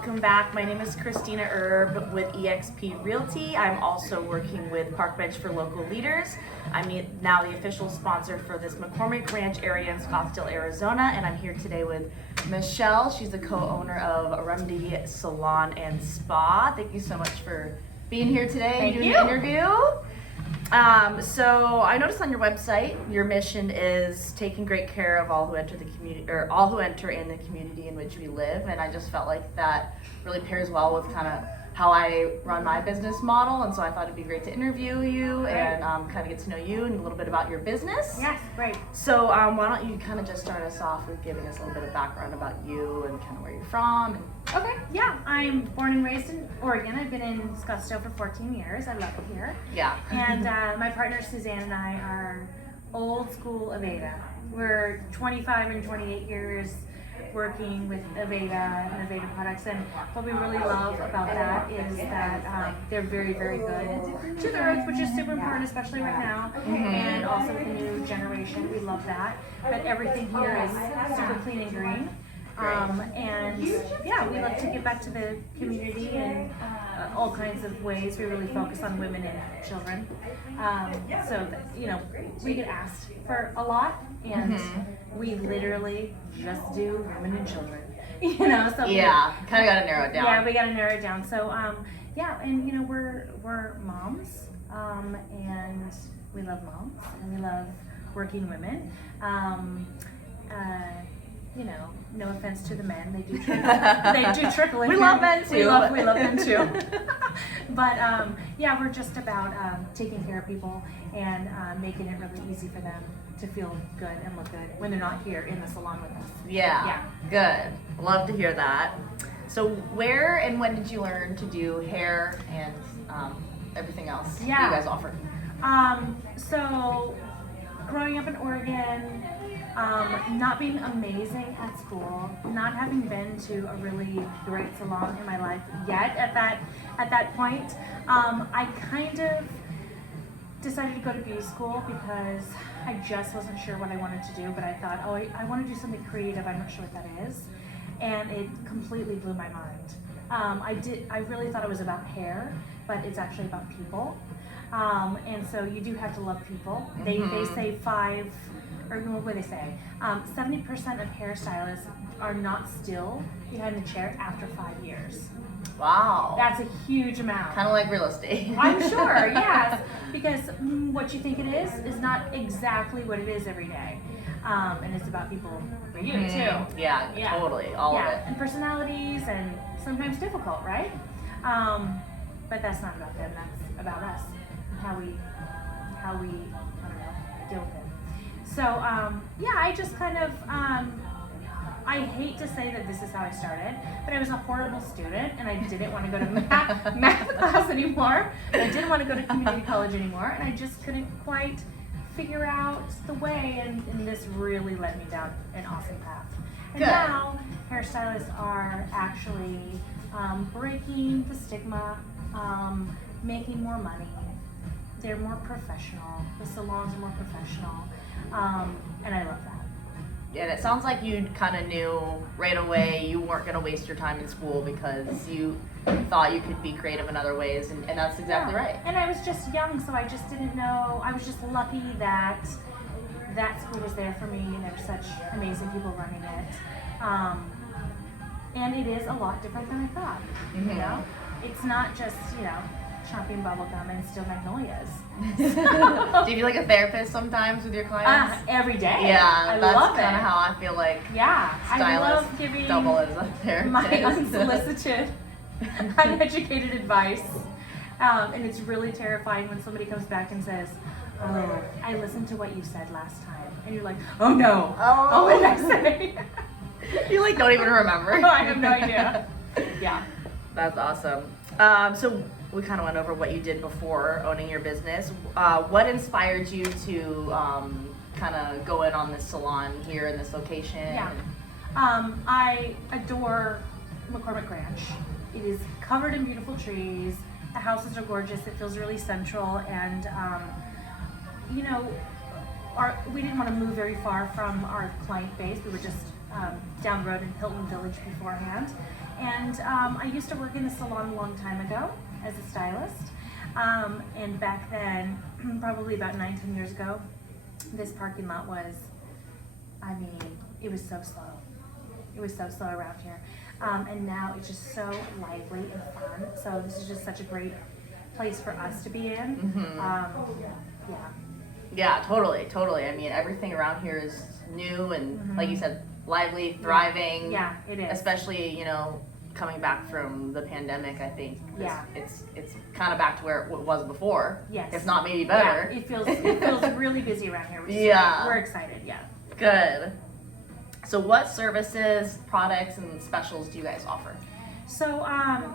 welcome back. My name is Christina Erb with eXp Realty. I'm also working with Park Bench for Local Leaders. I'm now the official sponsor for this McCormick Ranch area in Scottsdale, Arizona, and I'm here today with Michelle. She's the co-owner of Rumdy Salon and Spa. Thank you so much for being here today and doing the interview. So I noticed on your website, your mission is taking great care of all who enter the community, or all who enter in the community in which we live. And I just felt like that really pairs well with kind of how I run my business model. And so I thought it'd be great to interview you and kind of get to know you and a little bit about your business. Yes, great. So why don't you kind of just start us off with giving us a little bit of background about you and kind of where you're from. Okay, yeah, I'm born and raised in Oregon. I've been in Scottsdale for 14 years. I love it here. Yeah. And my partner Suzanne and I are old school Aveda. We're 25 and 28 years working with Aveda and Aveda products, and what we really love about that is that they're very, very good to the earth, which is super important, especially right now, and also with the new generation. We love that. But everything here is super clean and green. And yeah, we love to give back to the community in all kinds of ways. We really focus on women and children. So that, you know, we get asked for a lot, and we literally just do women and children. You know, so yeah, kind of got to narrow it down. Yeah, we got to narrow it down. So yeah, and you know, we're moms, and we love moms, and we love working women. You know, no offense to the men, they do trickle in. We here. love men too. We love them too. But yeah, we're just about taking care of people and making it really easy for them to feel good and look good when they're not here in the salon with us. Yeah. Good. Love to hear that. So where and when did you learn to do hair and everything else that you guys offer? So growing up in Oregon, not being amazing at school, not having been to a really great salon in my life yet at that point, I kind of decided to go to beauty school because I just wasn't sure what I wanted to do, but I thought, oh, I want to do something creative. I'm not sure what that is, and it completely blew my mind. I really thought it was about hair, but it's actually about people, and so you do have to love people. They say 70% of hairstylists are not still behind the chair after 5 years. Wow. That's a huge amount. Kind of like real estate. I'm sure, yes. Because what you think it is not exactly what it is every day. And it's about people for you, too. Yeah, totally. All of it. And personalities, and sometimes difficult, right? But that's not about them. That's about us. And how we I don't know, deal with it. So, yeah, I just kind of, I hate to say that this is how I started, but I was a horrible student, and I didn't want to go to math class anymore, and I didn't want to go to community college anymore, and I just couldn't quite figure out the way, and this really led me down an awesome path. And now, hairstylists are actually breaking the stigma, making more money. They're more professional. The salons are more professional. And I love that. Yeah, and it sounds like you kind of knew right away you weren't going to waste your time in school because you thought you could be creative in other ways, and that's exactly right. And I was just young, so I just didn't know. I was just lucky that that school was there for me, and there were such amazing people running it. And it is a lot different than I thought. You know, it's not just, you know, chomping bubble gum and still magnolias. Do you feel like a therapist sometimes with your clients? Every day. Yeah, that's kind of how I feel like. Yeah, I love stylists giving double as a therapist. my unsolicited, uneducated advice, and it's really terrifying when somebody comes back and says, "Oh, I listened to what you said last time," and you're like, "Oh no, oh what did I say?" You like don't even remember. Oh, I have no idea. Yeah, that's awesome. So we kind of went over what you did before owning your business. What inspired you to kind of go in on this salon here in this location? Yeah, I adore McCormick Ranch. It is covered in beautiful trees. The houses are gorgeous. It feels really central, and you know, we didn't want to move very far from our client base. We were just down the road in Hilton Village beforehand. And I used to work in the salon a long time ago as a stylist. And back then, probably about 9-10 years ago, this parking lot was, I mean, it was so slow. It was so slow around here. And now it's just so lively and fun. So this is just such a great place for us to be in. Mm-hmm. Yeah. Yeah, totally. I mean, everything around here is new and, like you said, lively, thriving. Yeah, it is. Especially, you know, coming back from the pandemic, I think Yeah. it's kind of back to where it was before. Yes. If not maybe better. Yeah, it feels really busy around here. Which is Yeah. great. We're excited. Yeah. Good. So what services, products, and specials do you guys offer? So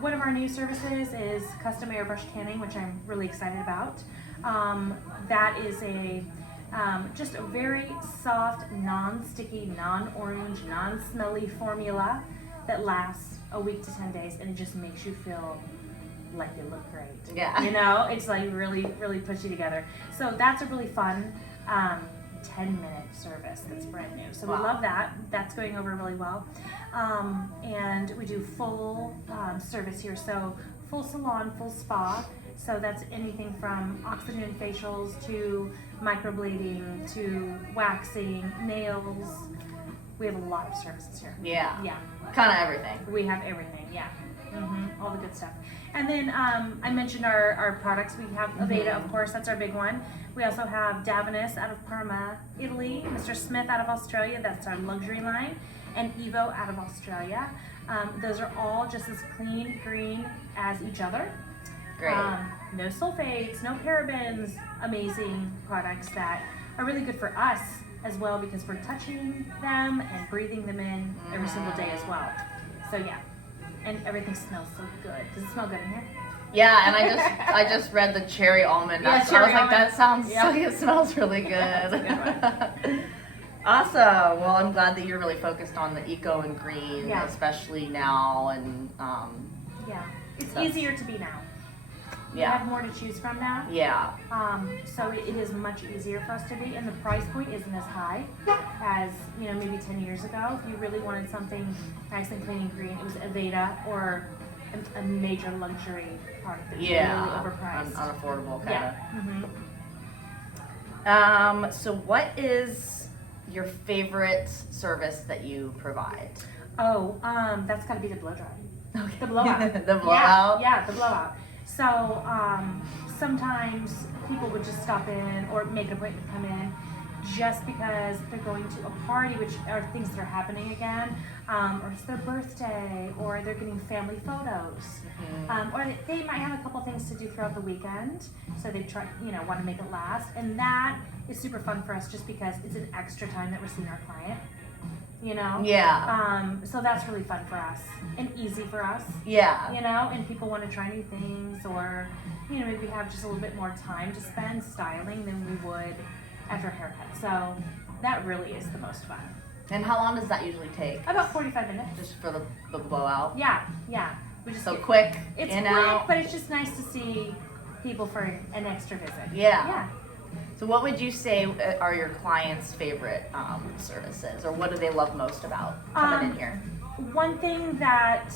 one of our new services is custom airbrush tanning, which I'm really excited about. That is just a very soft, non-sticky, non-orange, non-smelly formula that lasts a week to 10 days, and it just makes you feel like you look great. Yeah. You know, it's like really, really puts you together. So that's a really fun 10-minute service that's brand new. So Wow. we love that. That's going over really well. And we do full service here. So full salon, full spa. So that's anything from oxygen facials to microblading to waxing, nails. We have a lot of services here. Yeah. Yeah. Kind of everything. We have everything, yeah. All the good stuff. And then I mentioned our products. We have Aveda, of course, that's our big one. We also have Davinus out of Parma, Italy, Mr. Smith out of Australia, that's our luxury line, and Evo out of Australia. Those are all just as clean, green as each other. Great. No sulfates, no parabens, amazing products that are really good for us as well because we're touching them and breathing them in every single day as well. So yeah, and everything smells so good. Does it smell good in here? Yeah, and I just read the cherry almond. Yeah, I was cherry like, almond. that sounds Yeah. like it smells really good. That's a good one. Awesome. Well, I'm glad that you're really focused on the eco and green, Yeah. especially now, and Yeah, it's That's- easier to be now. We yeah, have more to choose from now. yeah, So it is much easier for us to be, and the price point isn't as high as, you know, maybe 10 years ago. If you really wanted something nice and clean and green, it was Aveda or a major luxury product that was yeah, really overpriced. unaffordable kind Yeah. of. So what is your favorite service that you provide? Oh, that's got to be the blow dry. Okay. The blowout. The blowout? Yeah, the blowout. So sometimes people would just stop in or make an appointment to come in just because they're going to a party, which are things that are happening again, or it's their birthday, or they're getting family photos, or they might have a couple things to do throughout the weekend, so they try, want to make it last, and that is super fun for us just because it's an extra time that we're seeing our client. Yeah. So that's really fun for us and easy for us. Yeah. And people want to try new things or, maybe have just a little bit more time to spend styling than we would after a haircut. So that really is the most fun. And how long does that usually take? About 45 minutes. Just for the blowout? Yeah. We just So quick, it's in, quick, out? but it's just nice to see people for an extra visit. Yeah. So what would you say are your clients' favorite services, or what do they love most about coming in here? One thing that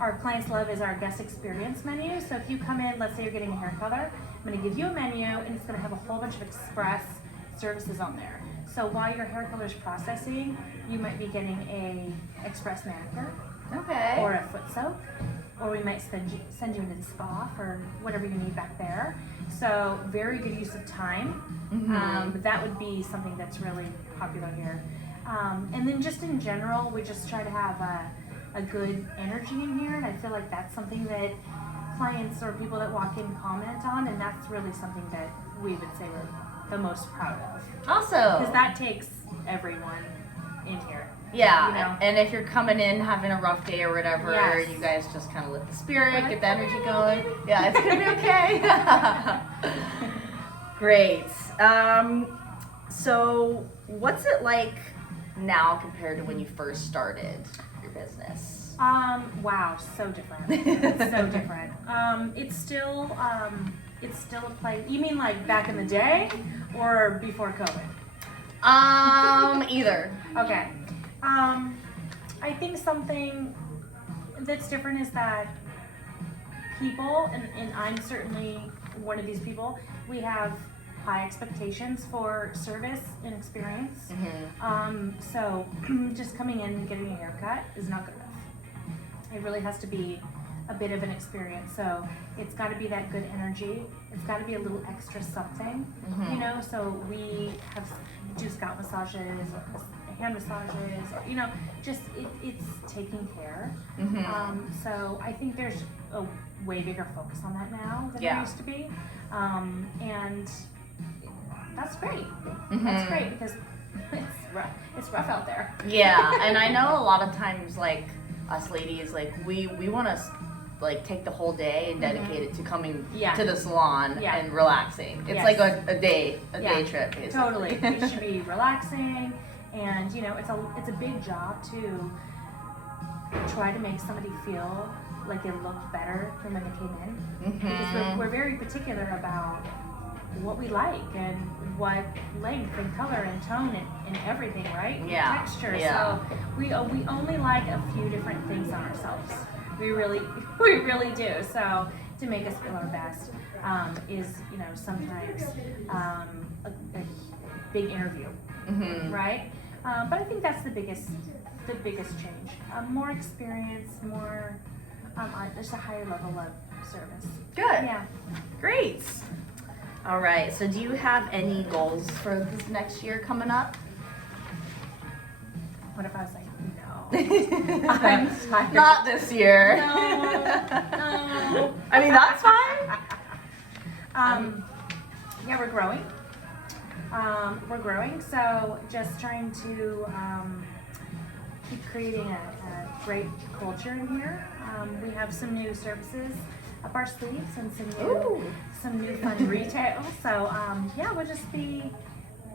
our clients love is our guest experience menu. So if you come in, let's say you're getting a hair color, I'm going to give you a menu and it's going to have a whole bunch of express services on there. So while your hair color is processing, you might be getting a express manicure Okay. or a foot soak, or we might send you into the spa for whatever you need back there. So very good use of time. But that would be something that's really popular here. And then just in general, we just try to have a good energy in here, and I feel like that's something that clients or people that walk in comment on, and that's really something that we would say we're the most proud of. Awesome. Because that takes everyone in here. Yeah, and if you're coming in having a rough day or whatever, Yes. you guys just kind of lift the spirit, We're get like, the energy "Okay, going. baby." Yeah, it's gonna be okay. Great. So what's it like now compared to when you first started your business? Wow, so different. So different. It's still a place. You mean like back in the day or before COVID? Either. Okay. I think something that's different is that people, and I'm certainly one of these people, we have high expectations for service and experience. So just coming in and getting a haircut is not good enough. It really has to be a bit of an experience. So it's got to be that good energy. It's got to be a little extra something, you know. So we do scalp massages, or hand massages, or, you know, just it's taking care. So I think there's a way bigger focus on that now than there used to be, and that's great. That's great because it's rough out there. Yeah, and I know a lot of times, like, us ladies, like, we want to like take the whole day and dedicate it to coming to the salon and relaxing. It's like a day trip, basically. Totally. It should be relaxing, and you know, it's a big job to try to make somebody feel like they look better than when they came in, because we're very particular about what we like and what length and color and tone and everything, right? Yeah. Texture. Yeah. So we only like a few different things on ourselves. We really do. So to make us feel our best is, you know, sometimes a big interview, right? But I think that's the biggest change. More experience, more just a higher level of service. Good. Yeah. Great. All right. So do you have any goals for this next year coming up? What if I was like, no, I'm tired. Not this year. No. I mean, that's fine. Yeah, we're growing. So just trying to keep creating a great culture in here. We have some new services up our sleeves and some new fun retail. So yeah, we'll just be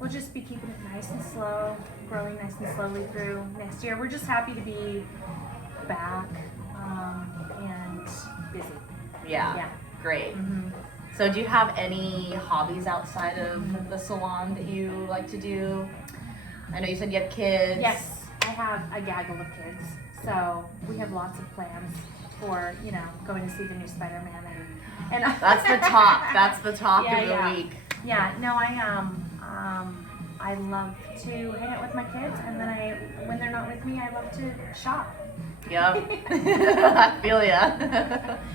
keeping it nice and slow, growing nice and slowly through next year. We're just happy to be back and busy. Yeah. Great. So do you have any hobbies outside of the salon that you like to do? I know you said you have kids. Yes, I have a gaggle of kids. So we have lots of plans for, you know, going to see the new Spider-Man and that's the talk. That's the talk of the week. Yeah, no, I love to hang out with my kids, and then when they're not with me, I love to shop. Yep. I feel ya.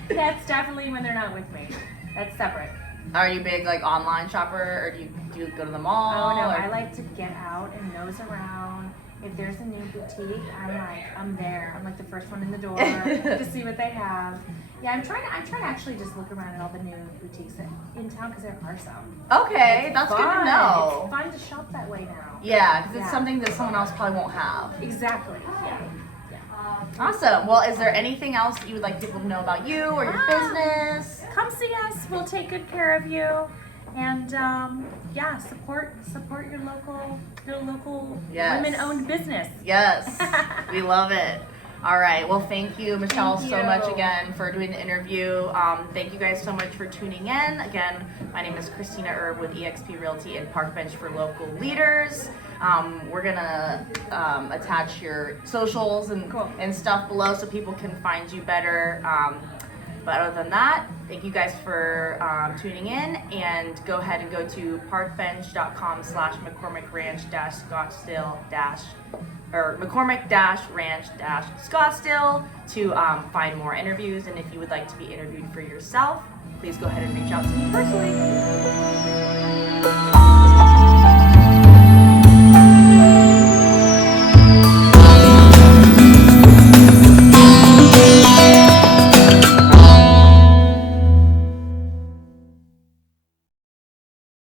That's definitely when they're not with me. That's separate. Are you big like online shopper, or do you go to the mall? Oh no, or? I like to get out and nose around. If there's a new boutique, I'm there. I'm like the first one in the door to see what they have. Yeah, I'm trying to actually just look around at all the new boutiques in town because there are some. Okay, that's good to know. It's fun to shop that way now. Yeah, because it's something that someone else probably won't have. Exactly. Yeah. Awesome. Well, is there anything else that you would like people to know about you or your business? Come see us. We'll take good care of you. And yeah, support your local women-owned business. Yes, we love it. All right. Well, thank you, Michelle, so much again for doing the interview. Thank you guys so much for tuning in. Again, my name is Christina Erb with eXp Realty and Park Bench for Local Leaders. We're gonna attach your socials and stuff below so people can find you better. But other than that, thank you guys for tuning in, and go ahead and go to parkbench.com/McCormick-Ranch-Scottsdale- or McCormick-Ranch-Scottsdale to find more interviews. And if you would like to be interviewed for yourself, please go ahead and reach out to me personally.